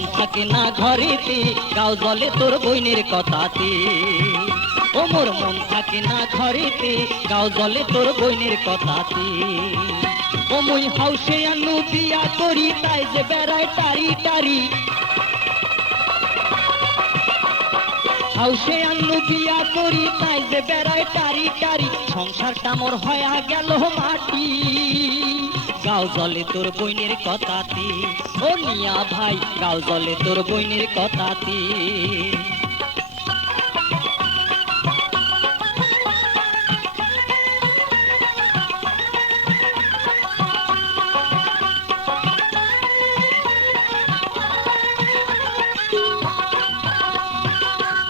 মন থাকে না ঘরেতে গাও জলে তোর বইনের কথাতে। ও মোর মন থাকে না ঘরেতে গাও জলে তোর বইনের কথাতে। ও মুই হাউসে আনু বিয়া করি, তাই যে বেড়ায় টারি টারি হাউসে আনু বিয়া করি, তাই যে বেড়ায় টারি টারি সংসারটা মোর হয়া গেল মাটি। গাও জলে তোর বইনের কথাতে ও নিয়া ভাই গাও জলে তোর বইনের কথাতে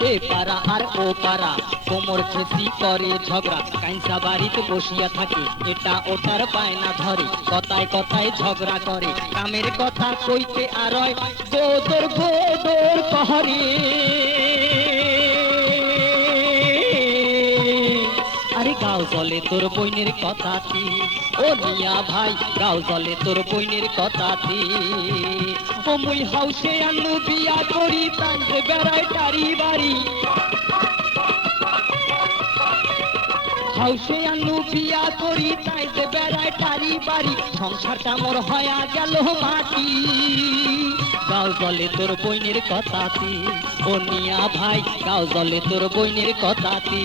এ পাড়া আর ও পাড়া, কোমর খেসি করে ঝগড়া, কাইসা বাড়িতে বসিয়া থাকে, এটা ওটার পায়না ধরে, কথায় কথায় ঝগড়া করে, কামের কথা কইতে আর গোদর গোদর কহরে জলে তোর বইনের কথাতি ও নিয়া ভাই গাও জলে তোর বইনের কথাতি ও মুই হাউসে আনু বিয়া করি তাঙ্গে বেড়ায় টারি বাড়ি। হাউসে আনু বিয়া করি, তাই যে বেড়ায় টারি বাড়ি। সংসারটা মোর হয়া গেল মাটি। গাও জলে তোর বইনের কথাতি ও নিয়া ভাই গাও জলে তোর বইনের কথাতি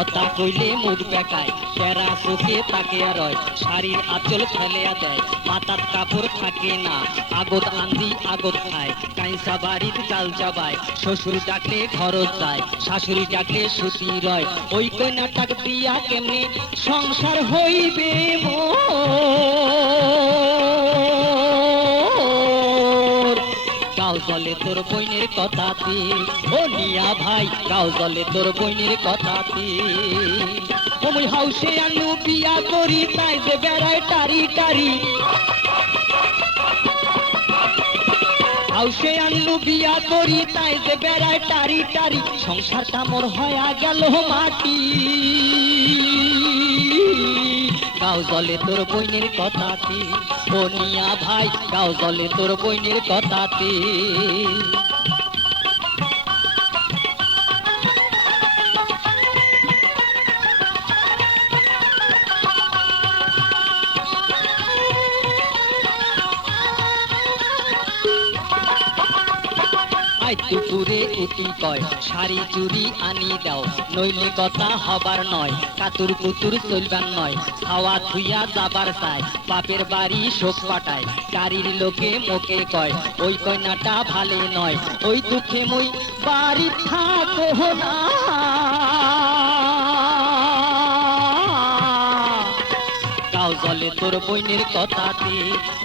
কথা কইলে মুখ বেকায় তেরা চোখে তাকে রয় শাড়ির আঁচল ফেলিয়া দেয়, মাথার কাপড় থাকে না, আগত আন্দি আগত খায়, কাইসা বাড়ির চাল চাবায়, শ্বশুর ডাকলে খরচ যায়, শাশুড়ি ডাকলে সুতি রয়, ওই কন্যাটাক দিয়া কেমনে সংসার হইবে মোর গাও জলে তোর বইনের কথাতে ও নিয়া ভাই গাও জলে তোর বইনের কথাতে তুমি হাউসে আনু বিয়া করি, তাই যে বেড়ায় টারি টারি। হাউসে আনলু বিয়া করি, তাই যে বেড়ায় টারি টারি। সংসারটা মোর হয়া গেল মাটি। গাও জলে তোর বইনের কথাতে ও নিয়া ভাই গাও জলে তোর বইনের কথাতে আই দুপুরে উটি কয়, শাড়ি চুরি আনি দাও নইলে কথা হবার নয়, কাতুর কুতুর চলবার নয়, হাওয়া ধুইয়া যাবার চায় বাপের বাড়ি শোক পাটায়, গাড়ির লোকে মোকে কয়, ওই কয়নাটা ভালে নয়, ওই দুঃখে মই বাড়ি থাকো না। তোর বইনের কথাতে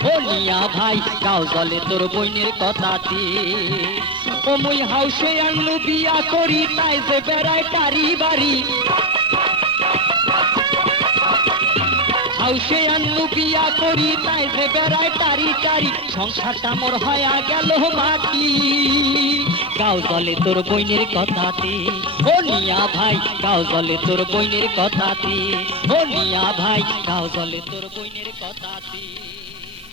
ও নিয়া ভাই গাও জলে তোর বইনের কথাতে ও মুই হাউসে আনলু বিয়া করি, তাই যে বেড়ায় টারি বাড়ি। হাউসে আনলু বিয়া করি, তাই যে বেড়ায় টারি টারি সংসারটা মোর হয়া গেল মাটি। গাও জলে তোর বইনের কথাতে নিয়া ভাই গাও জলে তোর বইনের কথাতে ও নিয়া ভাই গাও জলে তোর বইনের কথাতে